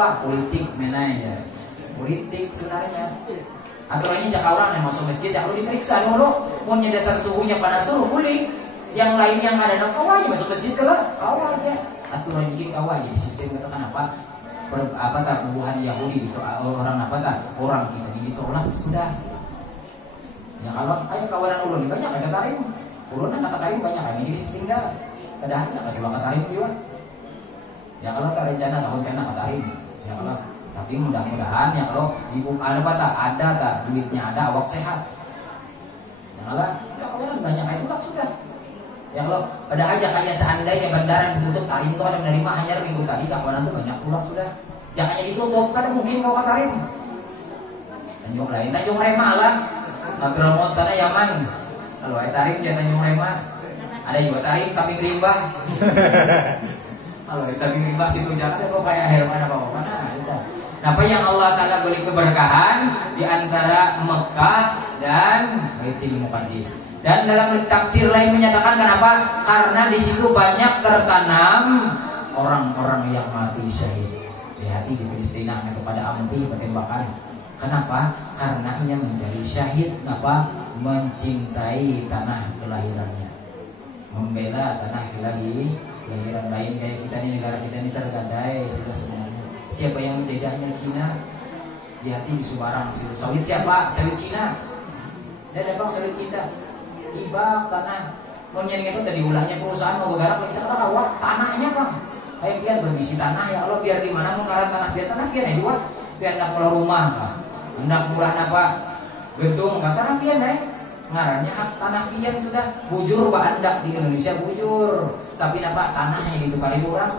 politik ya. Politik sebenarnya aturannya jika orang yang masuk masjid yang perlu diperiksa dulu punya dasar suhunya panas dulu boleh. Yang lain yang ada dalam kawah masuk masjid lah kawah aja aturan ini kawah jadi sistem katakan apa tak bubuhan Yahudi itu orang apa tak orang kita ini ditolak sudah ya kalau ayo kawanan ulun banyak ada tarim ulun ada tarim banyak kami jadi setinggal kadang ada dua tarim juga ya kalau tak rencana tahun kena tarim ya kalau tapi mudah-mudahan ya kalau ibu ada tak duitnya ada awak sehat ya kalau kawanan banyak itu tak sudah ya kalau pada aja seandainya bandara ditutup tarim tuh ada menerima hanya minggu tadi kawanan tuh banyak pulang sudah jangan jadi ditutup kan mungkin kau tarim Tanjung lain Tanjung Rema lah Nabil Maut sana Yaman kalau ada tarim jangan Tanjung Rema ada juga tarim tapi berimbah kalau kita berimbah situ jangan ada kok kayak Herman apa nah, apa yang Allah Ta'ala beri keberkahan di antara Mekah dan Baitul Muqaddis. Dan dalam tafsir lain menyatakan kenapa? Karena di situ banyak tertanam orang-orang yang mati syahid. Hati di Palestina kepada api penembakan. Kenapa? Karena ia menjadi syahid. Kenapa? Mencintai tanah kelahirannya, membela tanah kelahiran lain kayak kita ini negara kita ini tergadai sudah sebenarnya. Siapa yang menjajahnya Cina? Di hati di Subarang. Sawit siapa? Sawit Cina. Dan apa sawit kita? Tiba tanah. Monyeng itu tadi ulahnya perusahaan mau bergarap kita kata kawat tanahnya bang. Ayo biar berbisi tanah ya Allah biar di mana mengarah tanah biar ya dua biar nak mulai rumah hendak murah apa gedung nggak sana pian ngarannya hak tanah pian sudah bujur bandak di Indonesia bujur tapi napa tanahnya itu kali orang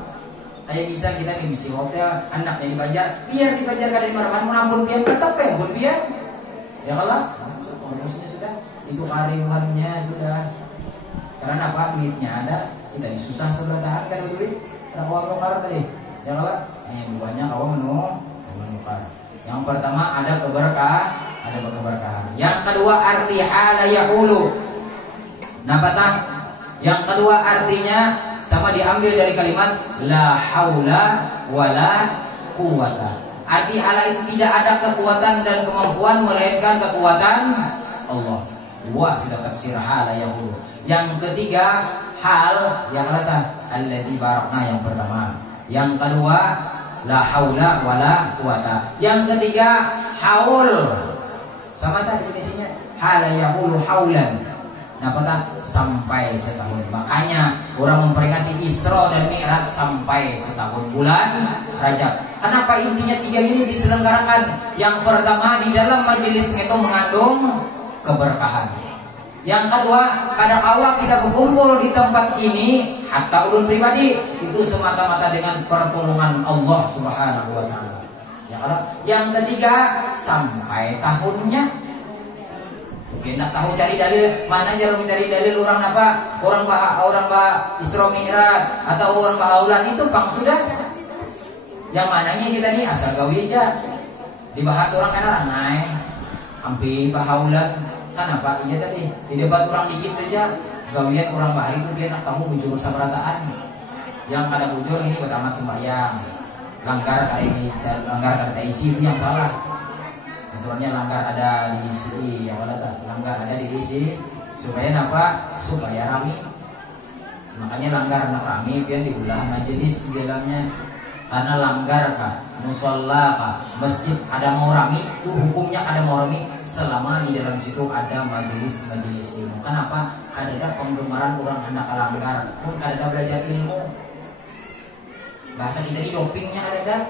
kayak bisa kita nih bisi hotel anaknya di Banjar biar di Banjar kada di mana mengampun pian tetap pun pian ya kalau maksudnya sudah itu karimannya sudah karena apa duitnya ada tidak susah sebelah tahan kan duit kawan nukar tadi, yang apa? Yang buahnya kawan menukar. Yang pertama ada keberkahan. Yang kedua arti hala yaqulu. Napatah? Yang kedua artinya sama diambil dari kalimat la haula wala quwata. Arti hala itu tidak ada kekuatan dan kemampuan melainkan kekuatan Allah. Dua sudah tafsir hala yaqulu. Yang ketiga hal yang kata alladzi barakna yang pertama. Yang kedua la haula wala quwata. Yang ketiga haul. Sama tadi definisinya hala yaqulu haulan. Nah, sampai setahun. Makanya orang memperingati Isra dan Mi'raj sampai setahun bulan Rajab. Kenapa intinya tiga ini diselenggarakan? Yang pertama di dalam majelis itu mengandung keberkahan. Yang kedua, kadang awal kita berkumpul di tempat ini, hatta ulun pribadi itu semata-mata dengan pertolongan Allah Subhanahu wa taala. Yang ketiga, sampai tahunnya. Kita tahu cari dalil, mana jarum mencari dalil orang apa? Orang bah Isra Mi'raj atau orang bahaulan itu bang sudah. Yang mananya kita nih asal gawi aja. Dibahas orang kan naik, hampir bahaulan. Kenapa? Iya tadi di debat orang dikit aja gawian orang bahari itu dia nak kamu bujur sabarataan yang kada bujur ini beramat sembahyang langgar kada ini langgar kada isi itu yang salah aturannya langgar ada di isi yang mana tak langgar ada di isi supaya apa? Supaya rami makanya langgar anak rami pian diulah majelis di dalamnya karena langgar kah musola kah masjid ada mau rami itu hukumnya ada mau rami selama di dalam situ ada majelis ilmu. Kenapa? Ada penggemaran orang anak langgar pun ada belajar ilmu bahasa kita ini dopingnya ada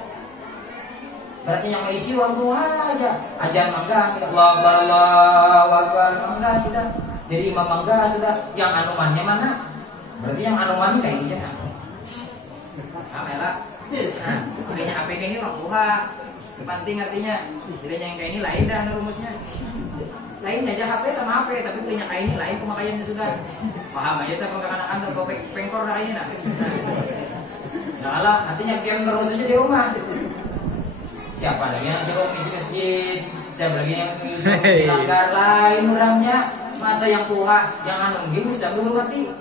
berarti yang isi orang tua aja ajar mangga Allahu Akbar mangga sudah jadi imam mangga sudah yang anumannya mana berarti yang anumannya kayak gitu nah bedanya APK ini orang tua penting artinya bedanya yang kayak ini lain dah rumusnya lain aja HP sama HP tapi bedanya kayak ini lain pemakaiannya sudah paham aja kita pengkakan atau pengkor kayak ini nah lah artinya game terus aja di rumah siapa lagi yang suruh misi masjid siapa lagi yang suruh langgar lain orangnya masa yang tua yang anu bisa belum mati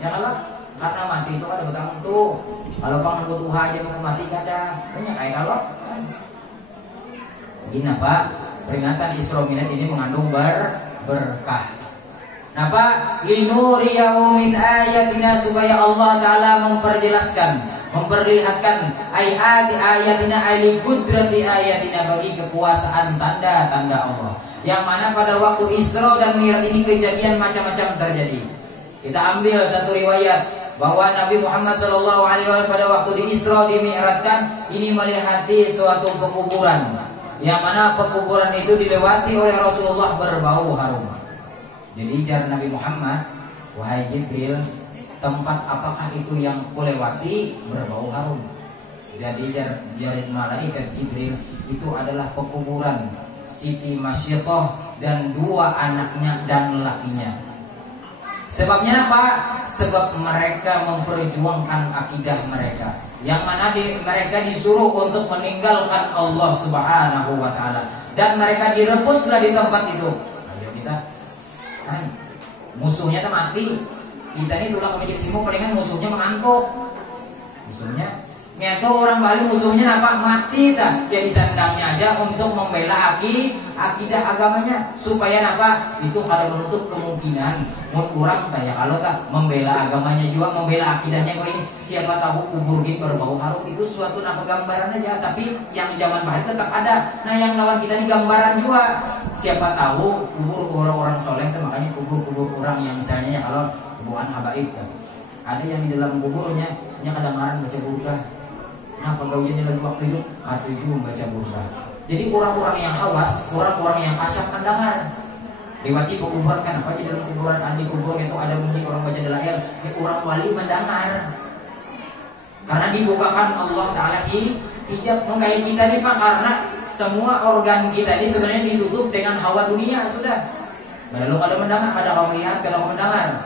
ya Allah Karena mati itu ada betang tuh. Kalau pang nunggu Tuhan aja mau mati kada. Banyak kayak kalau. Gini Pak, peringatan Isra Mi'raj ini mengandung berkah. Napa? Linuriyahu min ayatina, supaya Allah Ta'ala memperjelaskan, memperlihatkan ayatina ali qudrati ayatina, bagi kekuasaan tanda-tanda Allah. Yang mana pada waktu Isra dan Mi'raj ini kejadian macam-macam terjadi. Kita ambil satu riwayat bahwa Nabi Muhammad SAW pada waktu di Isra di Mi'rajkan ini melihati suatu pekuburan, yang mana pekuburan itu dilewati oleh Rasulullah berbau harum. Jadi jar Nabi Muhammad, wahai Jibril, tempat apakah itu yang kulewati berbau harum? Jadi jar malaikat Jibril, itu adalah pekuburan Siti Masyiqah dan dua anaknya dan lakinya. Sebabnya apa? Sebab mereka memperjuangkan akidah mereka, yang mana mereka disuruh untuk meninggalkan Allah Subhanahu wa Ta'ala, dan mereka direbuslah di tempat itu. Ayo kita, musuhnya tuh mati, kita ini tulang kepala simu, palingan musuhnya mengantuk. Musuhnya nyata orang Bali, musuhnya apa? Mati dah. Dia disandangnya aja untuk membela akidah agamanya, supaya apa? Itu kada menutup kemungkinan kurang kayak kalau tak membela agamanya juga, membela akidahnya kok ini. Siapa tahu kubur gitu berbau harum, itu suatu nama gambaran aja. Tapi yang zaman Bali tetap ada. Nah yang lawan kita ini gambaran juga. Siapa tahu kubur orang-orang soleh, makanya kubur-kubur orang yang misalnya ya kalau kuburan habaib kan, ada yang di dalam kuburnya kadang-kadang baca burdah. Nah pegawainya lagi waktu itu atau itu membaca burdah. Jadi orang-orang yang awas, orang-orang yang kasar mendengar. Lewati pekuburan kan apa aja dalam kuburan, di kuburan itu ada bunyi orang baca dalail, orang wali mendengar. Karena dibukakan Allah Ta'ala hijab. Kayak kita nih Pak, karena semua organ kita ini sebenarnya ditutup dengan hawa dunia sudah. Lalu kalau mendengar, ada kau melihat, kalau kau mendengar.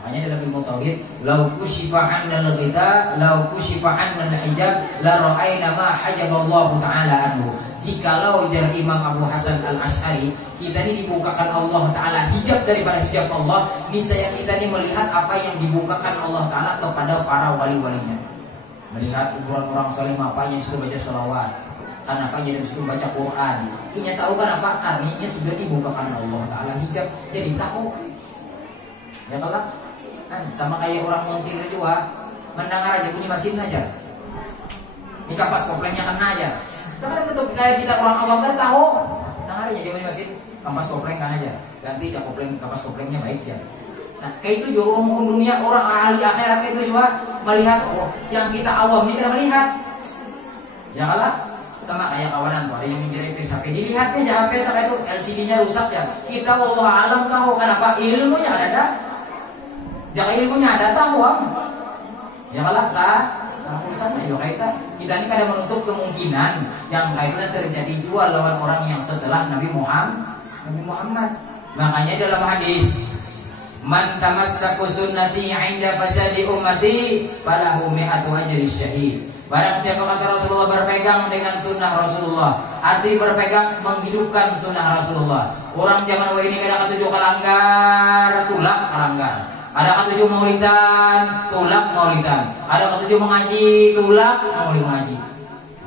Makanya dalam ilmu tauhid, lau kushifa 'anna al-ghita, lau kushifa 'anna al-hijab, la ra'ayna ma hajaballahu ta'ala anhu. Jikalau dari Imam Abu Hasan Al-Asy'ari, kita ini dibukakan Allah Ta'ala hijab daripada hijab Allah, niscaya kita ini melihat apa yang dibukakan Allah Ta'ala kepada para wali-walinya. Melihat kuburan orang saleh apa yang sudah baca sholawat, kenapa jadi sudah baca Quran. Ini tahu kan apa? Karena sudah dibukakan Allah Ta'ala hijab, jadi tahu. Ya kalau sama kayak orang montir juga, mendengar aja bunyi mesin aja, ini kapas koplengnya kena aja. Karena bentuk kayak kita orang awam kan tahu, dengar aja bunyi mesin, kapas kopleng kan aja, ganti ya kopleng, kapas koplengnya baik sih. Nah kayak itu juga orang dunia, orang ahli akhirat itu juga melihat, oh yang kita awam ini kita melihat. Ya kalah sama kayak kawanan tuh, ada yang minjem HP, dilihatnya aja HP itu LCD-nya rusak ya. Kita wallahu alam tahu kenapa, ilmunya ada. Jangan ilmunya ada tahu ya kalah tak urusannya juga kita ini kadang menutup kemungkinan yang kaitannya terjadi juga lawan orang yang setelah Nabi Muhammad. Makanya dalam hadis, man tamassaku sunnati 'inda fasadi ummati falahu mi'atu ajri syahid. Barang siapa kata Rasulullah berpegang dengan sunnah Rasulullah, arti berpegang menghidupkan sunnah Rasulullah. Orang zaman ini kadang ketujuh kalanggar, tulak kalanggar. Ada ketujuh maulidan, tulak maulidan. Ada ketujuh mengaji, tulak mengaji.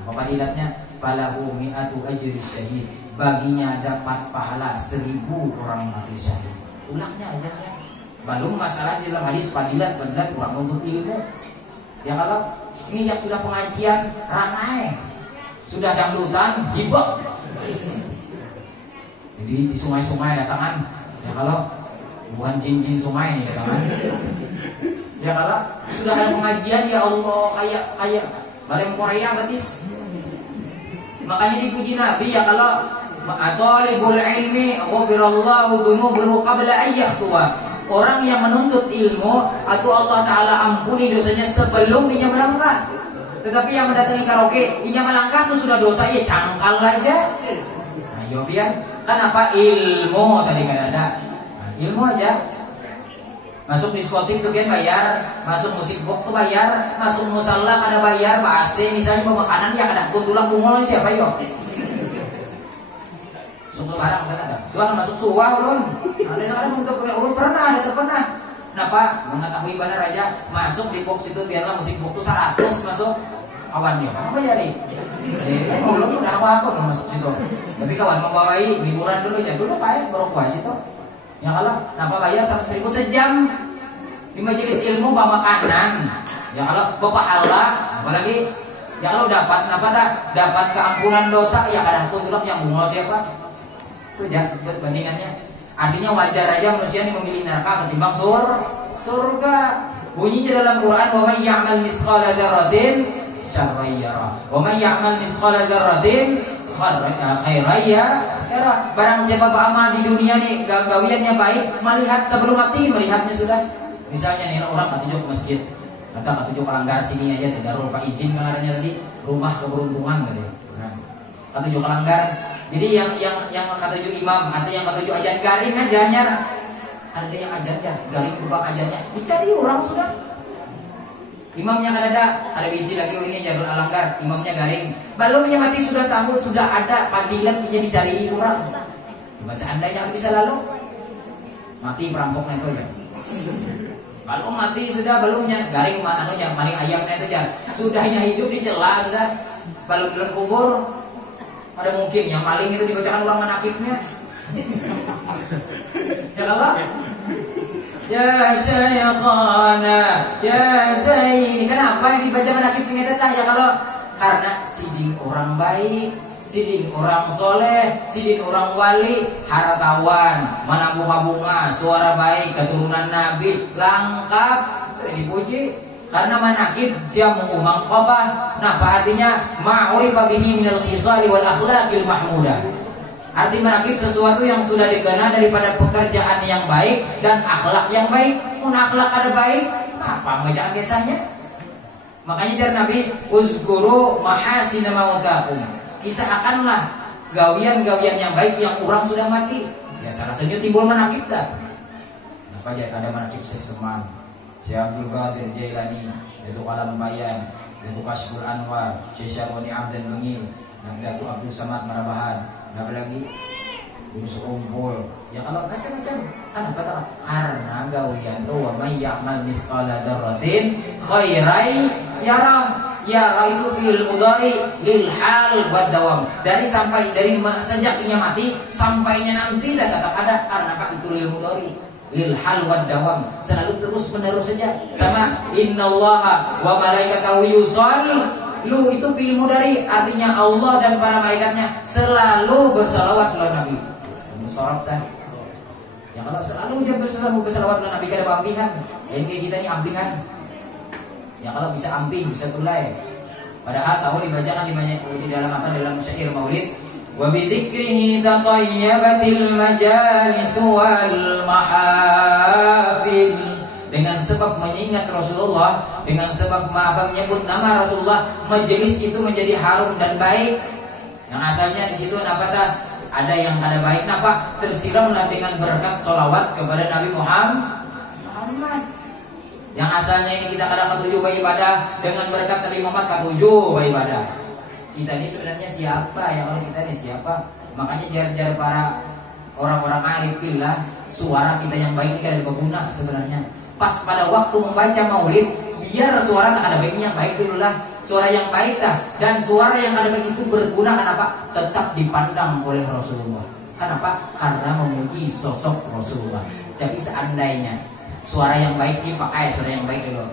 Apa dilatnya? Falahu mi'atu ajri syahid. Baginya dapat pahala 1000 orang mati syahid. Tulaknya aja. Belum masalah di dalam hadis fadilat orang untuk ilmu. Ya kalau ini yang sudah pengajian ramai, sudah dangdutan hibah. Jadi di sungai-sungai datangan. Ya kalau bukan jin-jin sungai nih kan. Ya kalau sudah ada pengajian, ya Allah, kayak balik Korea batis. Makanya dipuji Nabi ya kalau talibul ilmi ghufirallahu dzunubahu qabla an yakhtuwa. Orang yang menuntut ilmu atau Allah Ta'ala ampuni dosanya sebelum dia melangkah. Tetapi yang mendatangi karaoke, dia melangkah itu sudah dosa, ya cangkal aja. Nah, Yofian, kan apa ilmu tadi kan ada. Ilmu aja. Masuk diskotik tuh kan bayar, masuk musik box tuh bayar, masuk musalla ada bayar, AC misalnya pemakanan ya ada kuntulang bungol siapa yo? Masuk barang kan ada. Suah masuk suah ulun. Ada sekarang untuk ulun pernah. Kenapa? Mengetahui benar aja masuk di box itu biarlah musik box itu 100 masuk kawannya. Apa jadi? Jadi belum udah apa nggak masuk situ. Tapi kawan membawai hiburan dulu ya. Dulu kayak berkuah situ. Ya kalau kenapa bayar 100.000 sejam di majelis ilmu bawa makanan. Ya kalau bapak Allah, apalagi ya kalau dapat apa dah? Dapat keampunan dosa ya kadang tutup yang bunga siapa? Itu ya bandingannya. Artinya wajar aja manusia ini memilih neraka ketimbang surga. Bunyinya dalam Quran, wa may ya'mal mithqala dzarratin syarran yara, wa may ya'mal mithqala dzarratin khairan yara. Barang siapa beramal di dunia nih gawiannya baik, melihat sebelum mati melihatnya sudah. Misalnya nih orang katujuh ke masjid, datang katujuh ke langgar sini aja darul pak izin pengarangnya tadi rumah keberuntungan gitu. Nah, katujuh ke langgar. Jadi yang katujuh imam atau yang katujuh ajan garing aja nyara. Ada yang ajannya garing kubang ajannya dicari orang sudah. Imamnya kan ada bisi lagi ini Jarul Alanggar, imamnya garing. Balumnya mati sudah tahu sudah ada padilan dia dicari orang. Masa andainya bisa lalu mati perampoknya itu ya. Kalau mati sudah balumnya garing mana yang maling ayamnya itu ya. Sudahnya hidup dicela sudah. Balum dalam kubur. Ada mungkin yang maling itu dibacakan orang manakibnya. Ya Allah. Ya Syekhana, ya Zaini. Kenapa yang dibaca manakibnya tetah? Ya kalau karena siding orang baik, siding orang soleh, siding orang wali, hartawan, mana bunga-bunga, suara baik, keturunan Nabi, lengkap, dipuji. Karena manakib jamu mangqabah. Nah, apa artinya? Ma'urifa bihi minal khisali wal akhlaqil mahmudah. Arti manakib sesuatu yang sudah dikenal daripada pekerjaan yang baik dan akhlak yang baik. Mun akhlak ada baik, apa bacaan biasanya? Makanya dari Nabi, uzkuru mahasina mautakum. Kisahkanlah gawian-gawian yang baik yang orang sudah mati. Ya salah satunya timbul manakib dah. Apa aja ada manakib sesemang. Syekh Abdul Qadir Jailani, yaitu Kalam Bayan, yaitu Kasyful Anwar, Syekh Syarwani Abdan Bengil, Nahdlatul Abdul Samad Marabahan, apa lagi? Yunus Umpul. Ya kalau macam-macam. Kan apa tak? Karena gawian tu wa may ya'mal misqala dzarratin khairan yarah. Yarah itu fi'il mudhari lil hal wad dawam. Dari sejak ia mati sampainya nanti dan tetap ada karena itu lil mudhari. Lil hal wad dawam, selalu terus menerus saja. Sama innallaha wa malaikatahu yusallu itu fi'il mudhari, artinya Allah dan para malaikatnya selalu bersalawat kepada Nabi. Mustarab dah. Ya kalau selalu dia bersalawat kepada Nabi kada ambihan. Yang kayak kita ini ambihan. Ya kalau bisa ampih, bisa tulai. Padahal tahu dibacakan di dalam apa? Dalam syair Maulid. Wa bi dzikrihi tatayyabatil majalis wal mahafil. Dengan sebab mengingat Rasulullah, dengan sebab menyebut nama Rasulullah, majelis itu menjadi harum dan baik. Yang asalnya di situ apa ada yang kada baik, napa tersiramlah dengan berkat solawat kepada Nabi Muhammad. Yang asalnya ini kita kadang ketujuh ibadah, dengan berkat Nabi Muhammad ketujuh ibadah. Kita ini sebenarnya siapa ya? Kalau kita ini siapa? Makanya jar-jar para orang-orang arif billah, suara kita yang baik ini kada berguna sebenarnya. Pas pada waktu membaca maulid, biar suara tak ada baiknya, baik dulu lah. Suara yang baik dah. Dan suara yang ada baik itu berguna, kenapa? Tetap dipandang oleh Rasulullah. Kenapa? Karena memuji sosok Rasulullah. Tapi seandainya suara yang baik dipakai, suara yang baik dulu.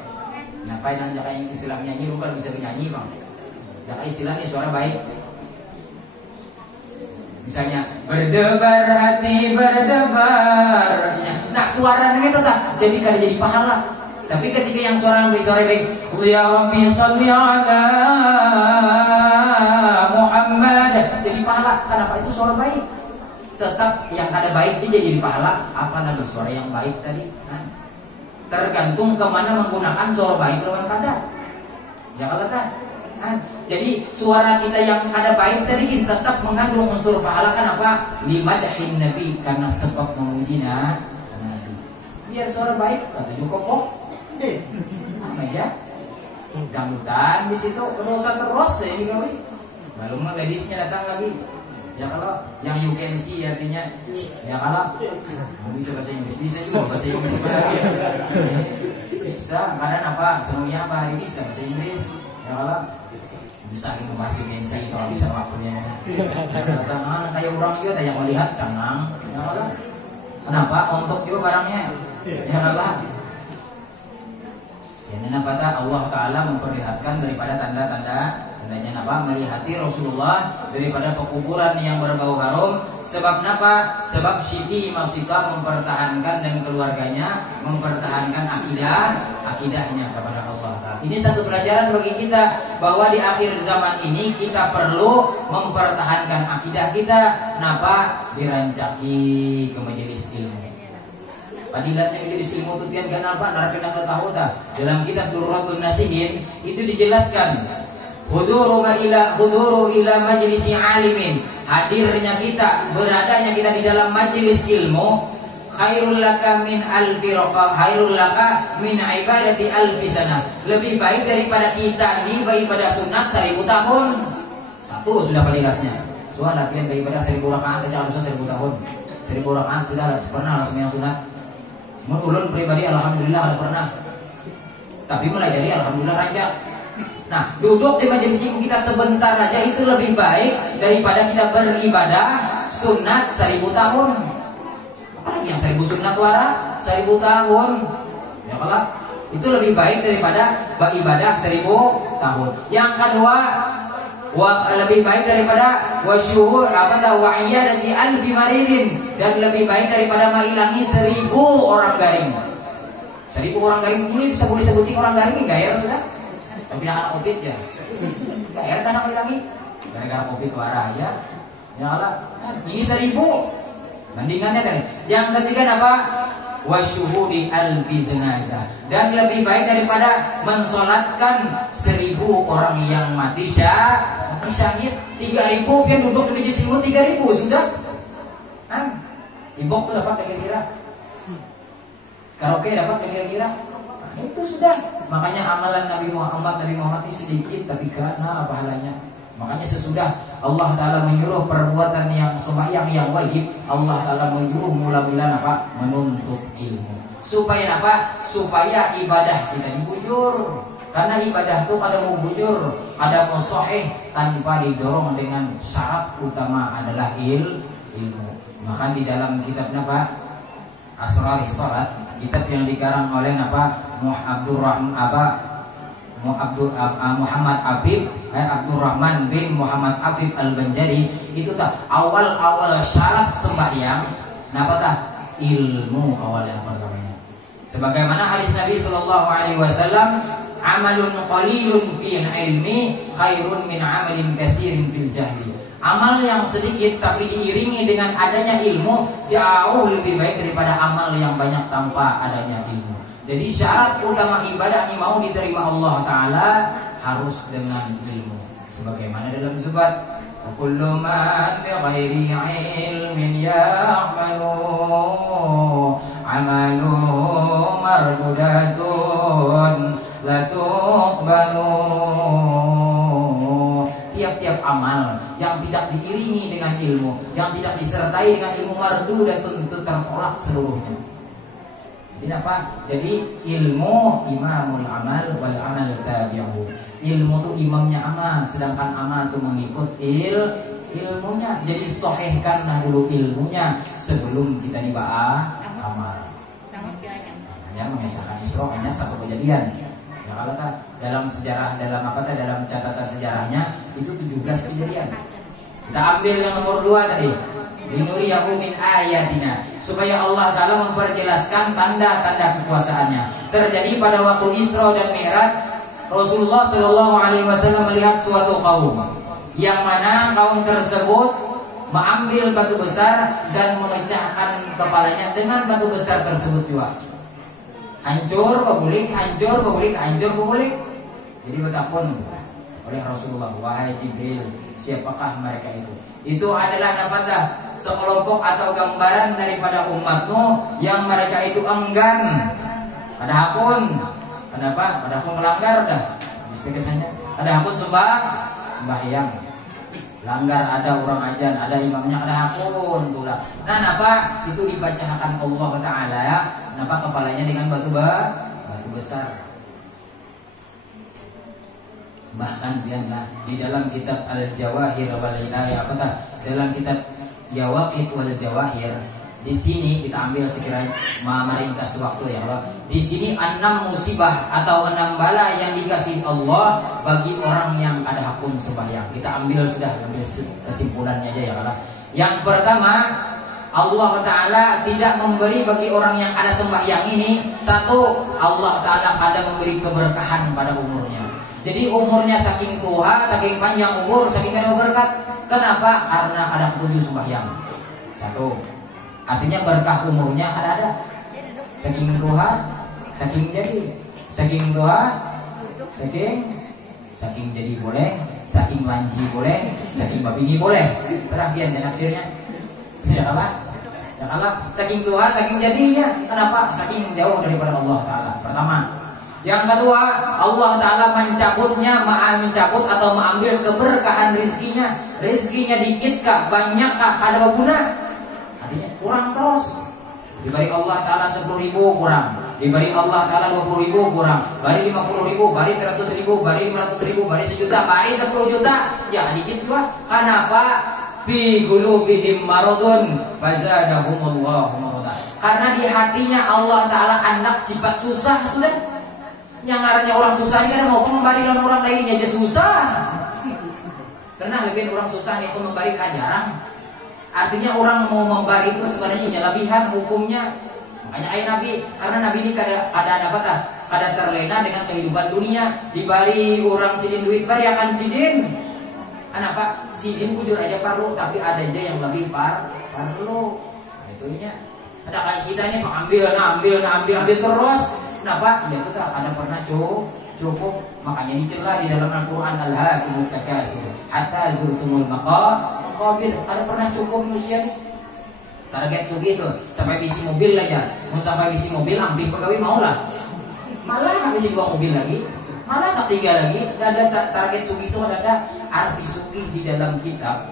Kenapa yang jangan istilah nyanyi, bukan bisa menyanyi bang. Jangan istilahnya suara baik. Misalnya berdebar hati berdebar. Nah suara ini tetap jadi kada jadi pahala. Tapi ketika yang suara baik, ya Rabbi salli ala Muhammad, jadi pahala. Kenapa itu suara baik? Tetap yang kada baik dia jadi pahala. Apalagi suara yang baik tadi. Nah, tergantung kemana menggunakan suara baik lawan kada. Jangan kata. Nah, jadi suara kita yang ada baik tadi kita tetap mengandung unsur pahala. Kenapa? Limadhin Nabi, karena sebab memuji Nabi. Biar suara baik kata cukup kok. Apa ya? Dangdutan di situ dosa terus deh ini kali. Lalu ladiesnya datang lagi. Ya kalau yang you can see artinya ya kalau bisa bahasa Inggris, bisa juga bahasa Inggris lagi. Bisa, kadang apa? Semuanya apa hari ini bisa bahasa Inggris. Ya kalau bisa itu masih mensi kalau bisa waktunya. Tenang kayak orang juga yang melihat tenang. Ya kalau kenapa? Untuk juga barangnya. Ya kalau ini apa? Allah Taala memperlihatkan daripada tanda-tanda tandanya apa? Melihati Rasulullah daripada pekuburan yang berbau harum. Sebab apa? Sebab Siti Masika mempertahankan dan keluarganya mempertahankan akidahnya kepada Allah Ta'ala. Ini satu pelajaran bagi kita bahwa di akhir zaman ini kita perlu mempertahankan akidah kita. Kenapa? Dirancaki ke majelis ilmu. Padilatnya majelis ilmu itu pian kenapa? Narapin aku tahu tak? Dalam kitab Durratun Nasihin itu dijelaskan. Huduru ila majlisi alimin, hadirnya kita, beradanya kita di dalam majelis ilmu, khairul laka min alfi raqab, khairul laka min ibadati alfi sana. Lebih baik daripada kita ini beribadah sunat 1000 tahun. Satu sudah padilatnya. Soalnya pian beribadah 1000 rakaat aja harusnya 1000 tahun. 1000 rakaat sudah pernah semua yang sunat. Ulun pribadi alhamdulillah ada pernah. Tapi mulai dari alhamdulillah raja. Nah, duduk di majelis ilmu kita sebentar aja itu lebih baik daripada kita beribadah sunat 1000 tahun. Apalagi yang 1000 sunat wara 1000 tahun. Ya kalau itu lebih baik daripada beribadah 1000 tahun. Yang kedua, lebih baik daripada wasyuhur wa'iyya dan di alfi maridin, dan lebih baik daripada mengilangi 1000 orang garing. 1000 orang garing ini bisa boleh sebutin orang garing enggak ya sudah? Tapi nak COVID ya, enggak ya kan aku hilangi gara-gara COVID warah ya. Ya Allah, ini 1000 bandingannya kan. Yang ketiga apa? Wasyuhudi alfi jenazah, dan lebih baik daripada mensolatkan 1000 orang yang mati syahid. 3000 pian duduk di majelis ilmu 3000 sudah. Ibok tuh dapat kira-kira. Karaoke dapat kira-kira. Itu sudah. Makanya amalan Nabi Muhammad ini sedikit tapi karena pahalanya. Makanya sesudah Allah Ta'ala menyuruh perbuatan yang sembahyang yang wajib, Allah Ta'ala menyuruh mula-mula apa? Menuntut ilmu. Supaya apa? Supaya ibadah kita dibujur. Karena ibadah itu ada mau bujur, ada mau sahih tanpa didorong dengan syarat utama adalah ilmu. Maka di dalam kitab apa? Asrar Salat, kitab yang dikarang oleh apa? Muhammad Abdurrahman bin Muhammad Afif Al-Banjari, itu tak awal syarat sembahyang napa tah? Ilmu awal yang pertamanya. Sebagaimana hadis Nabi sallallahu alaihi wasallam, amalun qalilun fil ilmi khairun min amalin katsirin fil jahli. Amal yang sedikit tapi diiringi dengan adanya ilmu jauh lebih baik daripada amal yang banyak tanpa adanya ilmu. Jadi syarat utama ibadah ini mau diterima Allah Ta'ala harus dengan ilmu. Sebagaimana dalam subat, kullu man bi ghairi ilmin ya'malu amalu mardudatun la tuqbalu. Tiap-tiap amal yang tidak diiringi dengan ilmu, yang tidak disertai dengan ilmu mardudatun, itu tertolak seluruhnya. Jadi apa? Jadi ilmu imamul amal wal amal tabi'uhu. Ilmu itu imamnya amal, sedangkan amal itu mengikut ilmunya. Jadi sahihkanlah dulu ilmunya sebelum kita dibahas amal. Hanya mengisahkan Isra hanya satu kejadian. Ya kalau dalam sejarah, dalam catatan sejarahnya itu 17 kejadian. Kita ambil yang nomor 2 tadi. Linuriyahu min ayatina, supaya Allah Ta'ala memperjelaskan tanda-tanda kekuasaannya. Terjadi pada waktu Isra dan Mi'raj, Rasulullah Shallallahu Alaihi Wasallam melihat suatu kaum, yang mana kaum tersebut mengambil batu besar dan memecahkan kepalanya dengan batu besar tersebut juga. Hancur kebulik, hancur kebulik, hancur kebulik. Jadi betapun oleh Rasulullah, wahai Jibril, siapakah mereka itu? Itu adalah dapatlah sekelompok atau gambaran daripada umatmu yang mereka itu enggan. Padahapun kenapa? Padahapun melanggar dah. Ada hakun sembahyang. Langgar ada orang ajan, ada imamnya, ada hakun tulah. Nah, napa itu dibacakan Allah Taala ya? Napa kepalanya dengan batu besar. Bahkan biarlah di dalam kitab Al-Jawahir wal Inayah dalam kitab Yawaqit wal Jawahir, di sini kita ambil sekiranya meringkas waktu ya Allah. Di sini 6 musibah atau 6 bala yang dikasih Allah bagi orang yang ada hakun sembahyang. Kita ambil kesimpulannya aja ya Allah. Yang pertama, Allah Ta'ala tidak memberi bagi orang yang ada sembahyang ini, satu, Allah Ta'ala ada memberi keberkahan pada umurnya. Jadi umurnya saking tua, saking panjang umur, saking ada berkat. Kenapa? Karena ada 7 sembahyang. Satu, artinya berkah umurnya ada. Saking tua, saking jadi. Saking tua, saking jadi boleh, saking lanji boleh, saking babini boleh. Serah dia nafsirnya. Tidak apa? Tidak apa? Saking tua, saking jadinya. Kenapa? Saking jauh daripada Allah Ta'ala. Pertama. Yang kedua, Allah Ta'ala mencabut atau mengambil keberkahan rizkinya. Rizkinya dikit kah, banyak kah, ada berguna? Artinya kurang terus. Diberi Allah Ta'ala 10.000 kurang, diberi Allah Ta'ala 20.000 kurang, bari 50.000, bari 100.000, bari 500.000, bari 1 juta, bari 10 juta. Ya dikit juga. Kenapa? Fi qulubihim maradun fazadahumullahu marada. Karena di hatinya Allah Ta'ala anak sifat susah sudah. Yang ngarannya orang susah ini kan mau memberi orang lainnya aja susah. Pernah lebih orang susah nih pun memberi kan jarang. Artinya orang mau memberi itu sebenarnya lebihan hukumnya. Makanya ayat Nabi, karena Nabi ini kada terlena dengan kehidupan dunia. Diberi orang sidin duit bari akan sidin. Kenapa? Sidin bujur aja perlu, tapi ada aja yang lebih perlu. Itunya. Ada kayak kita nih ambil terus. Kenapa? Ya itu tak ada pernah cukup. Makanya dicela di dalam Al-Quran, Al-Hakumut Takatsur hatta zurtumul maqabir. Ada pernah cukup manusia nih. Target sugi itu sampai bisi mobil aja. Mau sampai bisi mobil hampir pegawai maulah. Malah habis bisi 2 mobil lagi. Malah nak 3 lagi. Ada target sugi itu ada arti sugi di dalam kitab.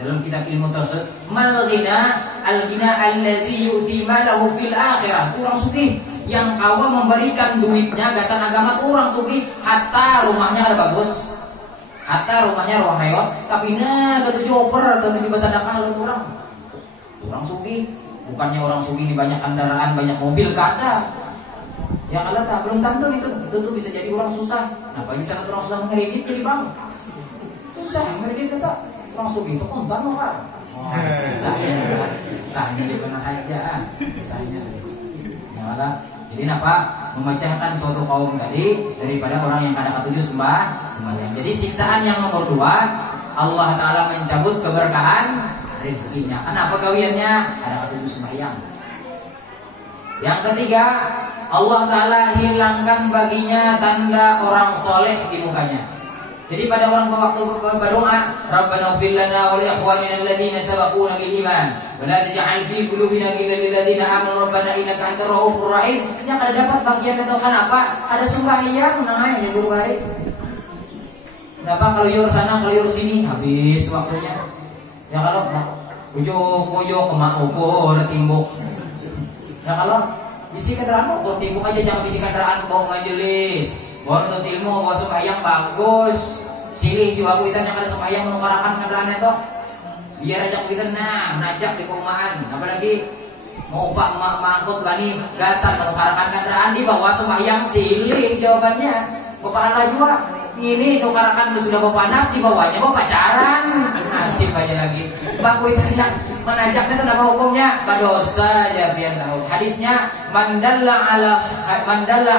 Dalam kitab ilmu tersebut, mal ghina al-ghina alladzi yu'ti malahu fil akhirah. Kurang sugih yang kawa memberikan duitnya gasan agama kurang sugih, hatta rumahnya ada bagus, hatta rumahnya ruang reot, tapi ketujuh oper, ketujuh bersedekah lu kurang sugih. Bukannya orang sugih di banyak kendaraan, banyak mobil, kada. Ya kalau tak belum tentu itu bisa jadi orang susah. Nah, bagi sana orang susah mengkredit jadi bang. Susah mengkredit itu orang sugih itu kontan apa? Sahnya di mana aja, sahnya. Ya malah. Jadi apa? Memecahkan suatu kaum tadi daripada orang yang kada ketujuh sembahyang. Jadi siksaan yang nomor 2, Allah Ta'ala mencabut keberkahan rezekinya. Kenapa gawiannya? Kada ketujuh sembahyang. Yang ketiga, Allah Ta'ala hilangkan baginya tanda orang soleh di mukanya. Jadi pada orang waktu berdoa, Rabbana ighfir lana wa li ikhwanina alladziina sabaquna bil iman wa la taj'al fi qulubina ghillan lil ladziina aamanu rabbana innaka antar ra'ufur rahim. Yang ada dapat bagian itu kenapa? Ada sembahyang namanya yang guru hari. Kenapa kalau yur sana, kalau yur sini habis waktunya. Ya kalau ujung-ujung kemak ukur timbuk. Ya kalau bisi kendaraan ukur timbuk aja, jangan bisi kendaraan bawa majelis. Bawa untuk ilmu, bawa sembahyang bagus. Silih juga aku yang ada sembahyang menukarakan kendaraan itu. Biar ajak kita menajak di perumahan. Apalagi mau pak mangkut bani dasar menukarakan kendaraan di bawah sembahyang, silih jawabannya. Bapak juga ini nukarakan itu sudah bawa panas, di bawahnya bawa pacaran. Nasib aja lagi. Baku itu menajaknya itu apa hukumnya? Dosa aja biar tahu. Hadisnya mandalla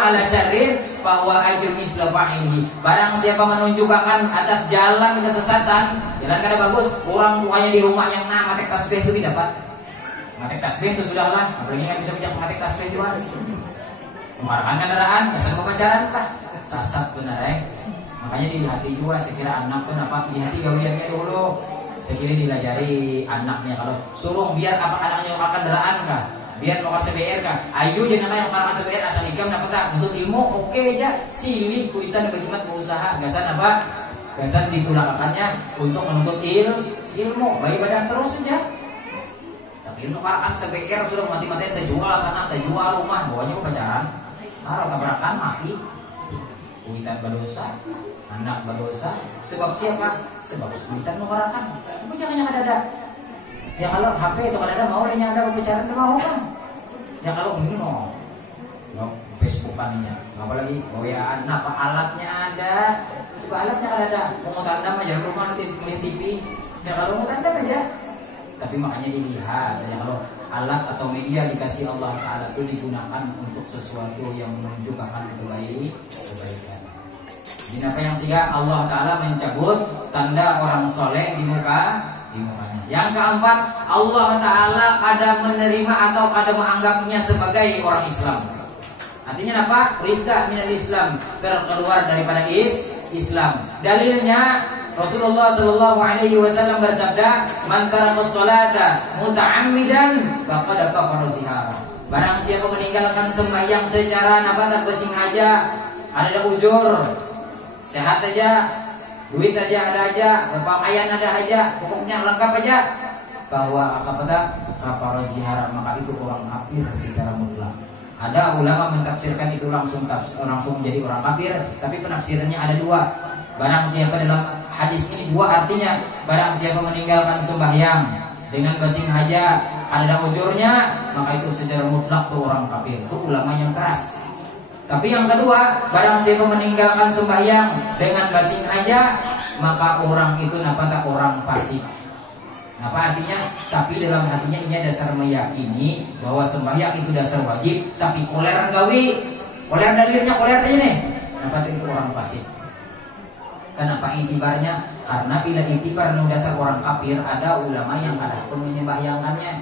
ala syarrin bahwa ajr misla fa'ili. Barang siapa menunjukkan atas jalan kesesatan, jalan kada bagus, orang tuanya di rumah yang matek tasbih itu tidak dapat. Matek tasbih itu sudahlah, apalagi nggak bisa bijak matek tasbih itu. Kemarahan kendaraan, kesan pacaran lah. Sasat benar Makanya dihati juga sekira anak pun apa dihati gawiannya dulu. Sekira dilajari anaknya kalau suruh biar apa anaknya makan kendaraan kah? Biar nukar CBR kah? Ayo jangan namanya nukar CBR asal nikam dapat tak? Untuk ilmu oke aja. Silih kulitan bagaimana berusaha gasan apa? Kesan ditulakannya untuk menuntut ilmu, ibadah terus saja. Tapi untuk orang sebeker sudah mati-mati terjual tanah, terjual rumah, bawahnya pacaran, marah tabrakan mati, kuitan berdosa, anak berdosa. Sebab siapa? Sebab kuitan mengarakan. Tapi jangan yang ada. Ya kalau HP itu ada mau yang ada pacaran mau kan? Ya kalau begini no Facebookannya, apalagi WA-an, apa alatnya ada, coba alatnya ada, mau tanda aja rumah nanti melihat TV, ya kalau mau tanda aja. Tapi makanya dilihat, ya kalau alat atau media dikasih Allah Taala itu digunakan untuk sesuatu yang menunjukkan kebaikan. Jadi apa yang ketiga, Allah Taala mencabut tanda orang soleh di mukanya. Yang keempat, Allah Taala kadang menerima atau kadang menganggapnya sebagai orang Islam. Artinya apa? Riddah minal Islam, terkeluar daripada Islam. Dalilnya Rasulullah Shallallahu Alaihi Wasallam bersabda, "Man taraka sholata muta'ammidan faqad kafara zihara." Barang siapa meninggalkan sembahyang secara tanpa sengaja, ada ujur, sehat aja, duit aja ada aja, pakaian ada aja, pokoknya lengkap aja, bahwa kafara zihara, maka itu orang kafir secara mutlak. Ada ulama mentafsirkan itu langsung menjadi orang kafir, tapi penafsirannya ada dua. Barang siapa dalam hadis ini dua artinya, barang siapa meninggalkan sembahyang dengan bersengaja ada ujurnya, maka itu secara mutlak tuh orang kafir. Itu ulama yang keras. Tapi yang kedua, barang siapa meninggalkan sembahyang dengan bersengaja, maka orang itu orang fasik. Apa artinya? Tapi dalam hatinya ini dasar meyakini bahwa sembahyang itu dasar wajib, tapi koler gawi, koler dalilnya koler aja nih. Kenapa itu orang fasik? Kenapa itibarnya? Karena bila itibar dasar orang kafir, ada ulama yang ada pun menyembahyangkannya.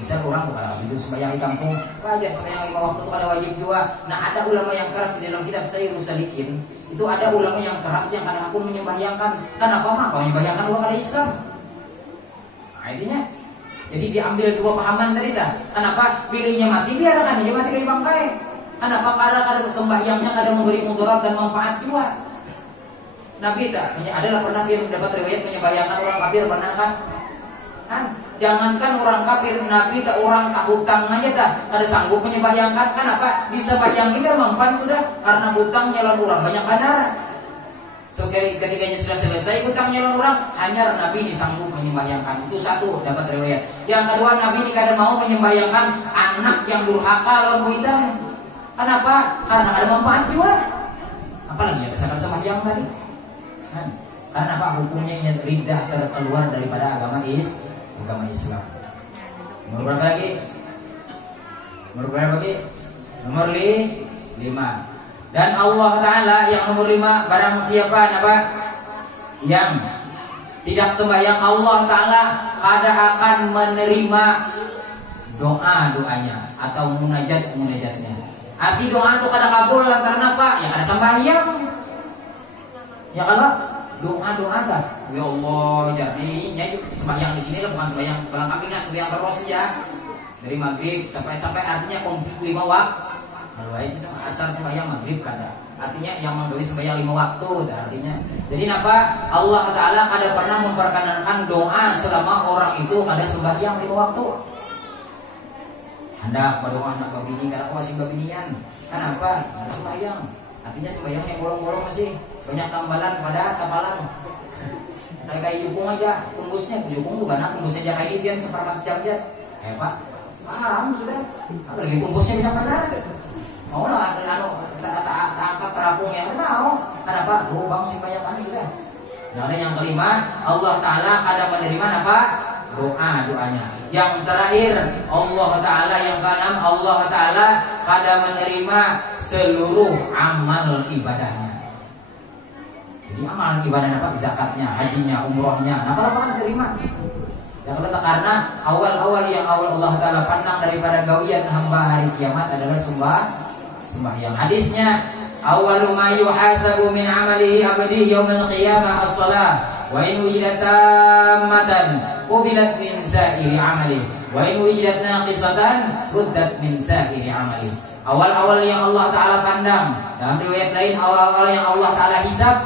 Misal orang bukan itu sembahyang di kampung, wajar sembahyang 5 waktu itu ada wajib juga. Nah ada ulama yang keras di dalam kitab saya Rusalikin, itu ada ulama yang keras yang kadang pun menyembahyangkan. Kenapa mah? Kalau menyembahyangkan orang ada Islam. Intinya, jadi diambil dua pahaman tadi dah. Kenapa? Pilihnya mati, biarkan dia mati kayak bangkai. Kenapa? Karena kadang sembahyangnya kadang memberi mudarat dan manfaat juga. Nabi tak adalah pernah dia mendapat riwayat menyembahyangkan orang kafir, pernah kan? Jangankan orang kafir, Nabi tak orang tak hutang aja tak ada sanggup menyembahyangkan. Kenapa? Disembahyangin kan mempan sudah, karena hutangnya lalu orang banyak benar. So ketikanya sudah selesai hutangnya lalu orang, hanya Nabi disanggup menyembahyangkan. Itu satu, dapat riwayat. Yang kedua, Nabi ini kadang mau menyembahyangkan anak yang durhaka lalu hutang. Kenapa? Karena ada manfaat juga. Apalagi ya misalkan sembahyang tadi. Karena apa? Hukumnya yang riddah terkeluar daripada agama Islam. Nomor berapa lagi? Nomor 5. Dan Allah Ta'ala yang nomor 5, barang siapa yang tidak sembahyang, Allah Ta'ala akan menerima doanya atau munajatnya. Arti doa itu kada kabul lantaran apa? Yang ada sembahyang. Ya kalau doa tak, ya Allah, jadinya sembahyang di sini lah bukan sembahyang barangkali nggak sembahyang terus saja dari maghrib sampai artinya komplit 5 waktu. Kalau itu sama asar sembahyang maghrib kada. Artinya yang menggawi sembahyang 5 waktu, artinya. Jadi apa? Allah Taala kada pernah memperkenankan doa selama orang itu kada sembahyang 5 waktu. Hendak berdoa anak babini kada kuasih babinian. Kenapa? Kada sembahyang. Artinya sembahyangnya bolong-bolong masih banyak tambalan pada tapalan. Kayak jukung aja, tembusnya jukung tuh karena tembusnya aja kayak pian seperempat jam aja. Pak, haram sudah. Apalagi tembusnya banyak benar. Mau lah, tak angkat terapung yang mau. Kenapa? Lubang sembahyang juga. Nah, yang kelima, Allah Ta'ala kadang menerima apa? Doanya. Yang terakhir, Allah Ta'ala yang keenam, Allah Ta'ala kadang menerima seluruh amal ibadahnya. Jadi amal ibadah apa? Zakatnya, hajinya, umrohnya. Apa kan diterima? Karena awal yang Allah Ta'ala pandang daripada gawian hamba hari kiamat adalah sembahyang. Hadisnya, awwalu ma yuhasabu min amalihi abdihi yaumil qiyamah as-shalah wa in wujidat tammatan qubilat min sa'iri amalihi wa in wujidat naqisatan ruddat min sa'iri amalihi. Awal yang Allah Ta'ala pandang, dalam riwayat lain awal yang Allah Ta'ala hisab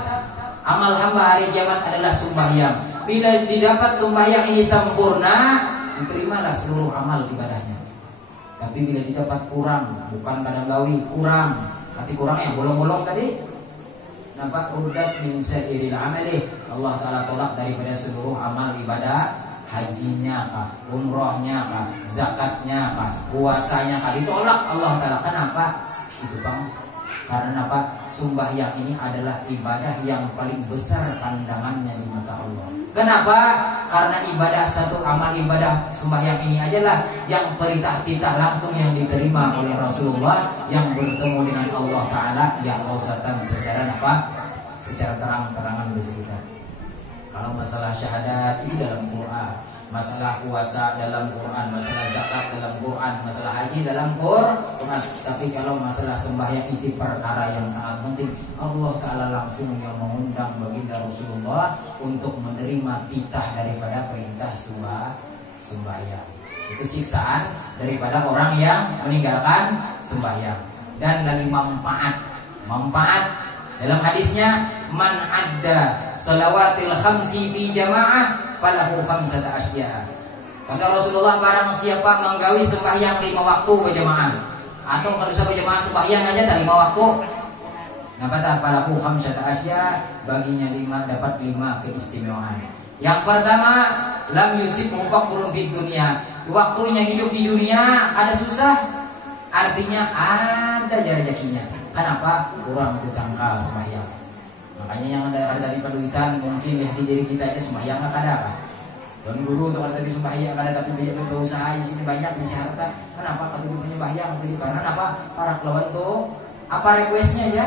Amal hamba hari kiamat adalah sembahyang. Bila didapat sembahyang ini sempurna, diterimalah seluruh amal ibadahnya. Tapi bila didapat kurang, bukan kadang gawi, kurang, arti kurang yang bolong-bolong tadi, nampak rudat min sa'iril amali, Allah Ta'ala tolak daripada seluruh amal ibadah, hajinya kah, umrohnya kah, zakatnya kah, puasanya kah, ditolak Allah Ta'ala. Kenapa? Itu bang, karena apa? Sembahyang ini adalah ibadah yang paling besar pandangannya di mata Allah. Kenapa? Karena ibadah satu amal ibadah sembahyang ini ajalah yang perintah kita langsung yang diterima oleh Rasulullah, yang bertemu dengan Allah Ta'ala yang qausatan secara apa? Secara terang-terangan bersama. Kalau masalah syahadat itu dalam Quran, masalah puasa dalam Quran, masalah zakat dalam Quran, masalah haji dalam Quran. Tapi kalau masalah sembahyang itu perkara yang sangat penting. Allah Ta'ala langsung yang mengundang baginda Rasulullah untuk menerima titah daripada perintah sembahyang. Itu siksaan daripada orang yang meninggalkan sembahyang. Dan lagi manfaat dalam hadisnya, man adda salawatil khamsi bi jamaah falahu khamsata asya. Kata Rasulullah, barang siapa menggawi sembahyang 5 waktu berjamaah, atau kalau bisa berjamaah sembahyang aja tak 5 waktu, nah kata falahu khamsata asya, baginya 5, dapat 5 keistimewaan. Yang pertama, lam yusib mufaqqurun fid dunya. Waktunya hidup di dunia ada susah, artinya ada rezekinya. Kenapa? Kurang berjangkau sembahyang. Makanya yang ada tadi paduitan mungkin lihat di diri kita aja sembahyang nggak ada apa. Dan guru untuk ada tadi sembahyang ada tapi banyak berusaha di sini banyak bisa harta. Kenapa? Kalau dulu sembahyang jadi karena apa? Para kawan tuh apa requestnya aja?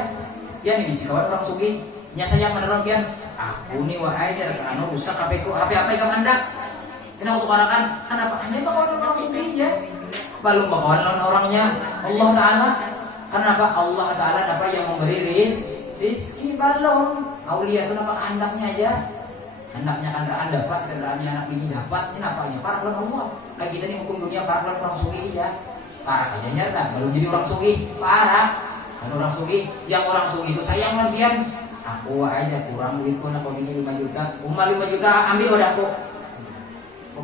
Dia nih bisa kawan orang sugi. Nya saya menerang pian. Aku nih wahai dari anu rusak HP ku, HP apa yang Anda? Kenapa untuk orang kenapa? Hanya kawan orang sugi ya. Belum kawan orangnya Allah Ta'ala. Kenapa? Allah Ta'ala apa yang memberi rizki balon. Aulia itu nama handaknya aja. Handaknya kendaraan dapat, kendaraannya anak bini dapat. Ini apanya? Para keluar Allah. Kayak kita nih hukum dunia para keluar orang sugi ya. Parah aja nyata. Belum jadi orang sugi. Parah. Dan orang sugi, yang orang sugi itu sayang lebihan. Aku aja kurang duitku nak bini 5 juta. Umma 5 juta ambil udah aku.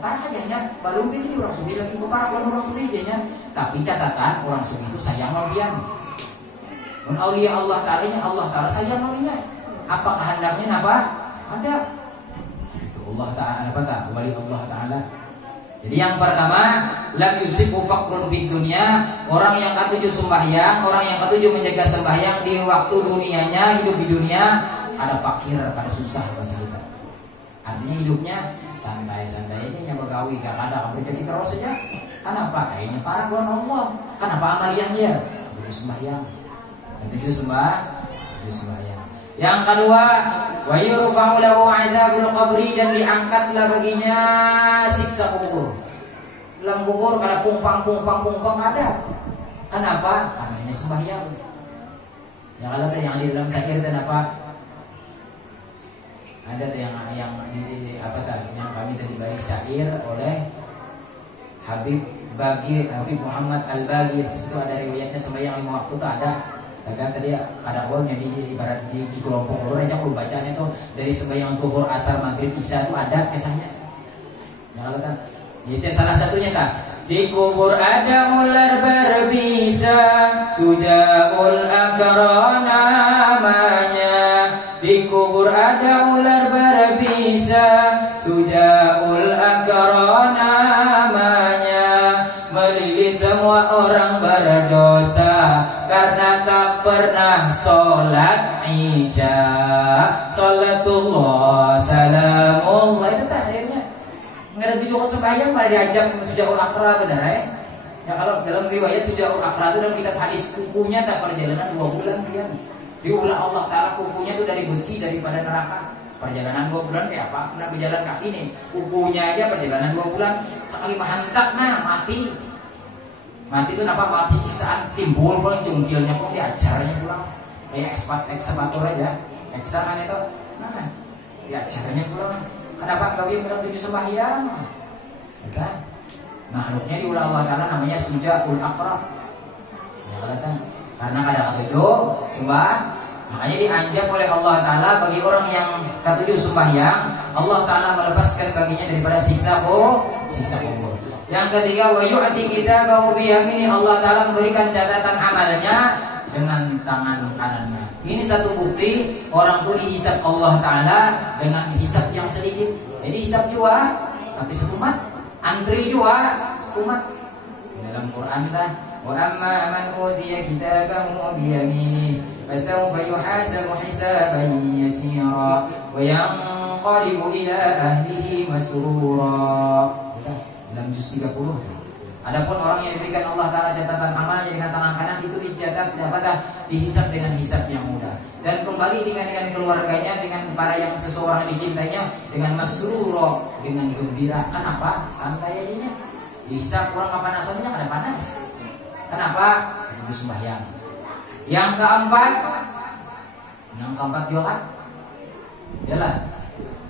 Parah aja nya. Belum jadi orang sugi lagi. Parah keluar orang sugi aja nya. Tapi catatan orang sugi itu sayang lebihan. Dan aulia Allah Ta'ala sayang aulia. Apa kehendaknya apa? Ada. Itu Allah Ta'ala apa tak? Wali Allah Ta'ala. Jadi yang pertama, lam yusibu faqrun fid dunya, orang yang ketujuh sembahyang, orang yang ketujuh menjaga sembahyang di waktu dunianya, hidup di dunia ada fakir, ada susah bahasa kita. Artinya hidupnya santai-santai aja yang begawi, gak ada rezeki terus saja. Kenapa? Kayaknya para bulan Allah. Kenapa amaliyahnya? Jadi sembahyang. Itu sembahyang. Yang kedua, wa yurfa'u lahu 'adzabul qabri, dan diangkatlah baginya siksa kubur. Dalam kubur kada pungpang ada. Kenapa? Karena sembahyang. Yang kalau yang di dalam syair itu apa? Ada yang apa tadi yang kami tadi bagi syair oleh Habib Muhammad Al-Bagir. Itu ada riwayatnya sembahyang 5 waktu itu ada. Kan tadi ada orang yang di ibarat di kelompok orang aja kalau bacanya itu dari sembahyang zuhur, asar, maghrib, isya itu ada kisahnya. Ya kalau kan itu salah satunya kan di kubur ada ular berbisa, sujaul akra namanya. Di kubur ada ular berbisa, sujaul akra namanya. Melilit semua orang berdosa karena tak pernah sholat isya. Sholatullah salamullah. Itu tak sayangnya. Nggak ada tujuan sembahyang pada diajak sujaul akra benar ya. Ya kalau dalam riwayat sujaul akra itu dalam kitab hadis, kukunya tak perjalanan 2 bulan dia. Diulah Allah Ta'ala kukunya itu dari besi daripada neraka. Perjalanan 2 bulan kayak apa? Pernah berjalan kaki nih, kukunya aja perjalanan 2 bulan. Sekali menghantak mati. Mati itu kenapa? Mati siksaan timbul paling jungkilnya pun diajarnya pulang. Kayak ekskavator aja. Eksa kan itu. Nah, diajarnya pulang. Kenapa kau yang bilang tujuh sembahyang? Kan? Makhluknya diulah Allah Ta'ala namanya sujaul akra. Ya kan? Karena kadang itu Makanya dianjab oleh Allah Ta'ala bagi orang yang ketujuh sembahyang, Allah Ta'ala melepaskan baginya daripada siksa kubur. Yang ketiga, wa yu'ti kitabahu biyamini, Allah Ta'ala memberikan catatan amalnya dengan tangan kanannya. Ini satu bukti orang itu dihisab Allah Ta'ala dengan hisab yang sedikit. Jadi hisab juga, tapi setumat. Antri juga, setumat. Dalam Quran lah, wa amma man utiya kitabahu biyamini fasawfa yuhasabu hisaban yasira wa yanqalibu ila ahlihi masrura. Dalam juz 30. Adapun orang yang diberikan Allah Ta'ala catatan amalnya dengan tangan kanan, itu dicatat dapat dihisab dengan hisab yang mudah. Dan kembali dengan keluarganya, dengan para yang seseorang dicintainya, dengan masrura, dengan gembira. Kenapa? Santai aja. Dihisab kurang kepanasannya, ada panas. Kenapa? Sebelum sembahyang. Yang keempat juga kan? Yalah.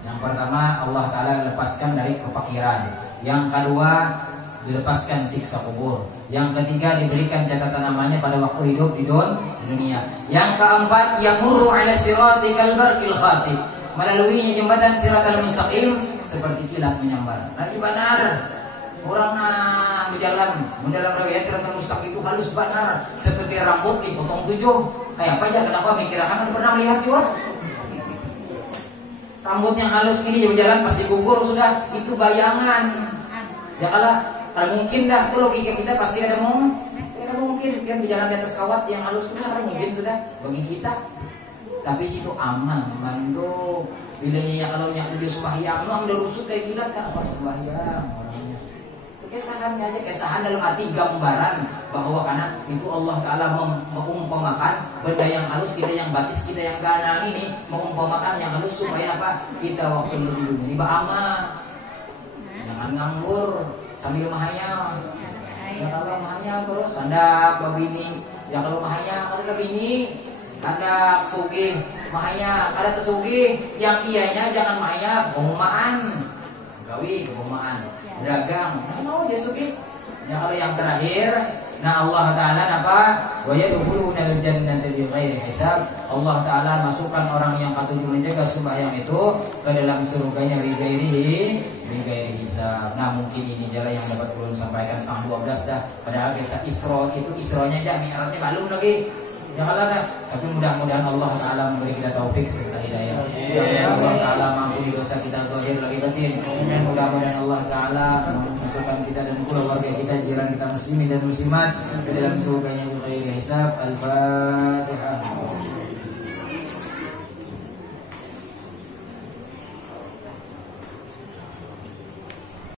Yang pertama, Allah Ta'ala lepaskan dari kefakiran. Yang kedua, dilepaskan siksa kubur. Yang ketiga, diberikan catatan amalnya pada waktu hidup di dunia. Yang keempat, yamurru ala sirati kalbarqil khatib, melaluinya jembatan siratal mustaqim seperti kilat menyambar. Lagi benar, orang berjalan mendalam riwayat siratal mustaqim itu halus benar, seperti rambut dipotong 7. Kayak apa aja? Kenapa mikirkan pernah melihat juga? Rambut yang halus ini berjalan pas dikukur sudah, itu bayangan. Ya kalau mungkin dah, itu logika kita pasti ada mungkin dia berjalan di atas kawat yang halus sudah, mungkin sudah bagi kita. Tapi situ aman, mandu. Bilanya kalau yang tujuh sembahyang, udah rusuk kayak gila kan apa sembahyang orangnya. Itu kesahannya aja, kesahan dalam arti gambaran bahwa karena itu Allah Ta'ala mengumpamakan benda yang halus, kita yang batis, kita yang gana ini mengumpamakan yang halus supaya apa? Kita waktu hidup ini beramal. Jangan nganggur sambil mahayang. Ya kalau mahayang terus anda babini, ya kalau mahayang ada bini, ada sugih mahayang, ada tesugih yang ianya jangan mahayang, kemumaan, gawi kemumaan, dagang, mau dia sugih. Ya kalau yang terakhir, nah Allah Ta'ala apa? Wa yadkhulunal jannata bighairi hisab. Allah Ta'ala masukkan orang yang ketujuh menjaga sembahyang itu ke dalam surganya bighairi hisab. Nah mungkin ini jalan yang dapat belum sampaikan setengah 12 dah. Padahal kisah Isra itu Isranya aja, Mi'rajnya belum lagi. Ya kalau dah. Tapi mudah-mudahan Allah Ta'ala memberi kita taufik serta hidayah. Allah Ta'ala mampuni dosa kita zahir lagi batin. Mudah-mudahan Allah Ta'ala masukkan kita dan keluarga kita, jiran kita muslimin dan muslimat ke dalam surganya bighairi hisab. Al-Fatihah.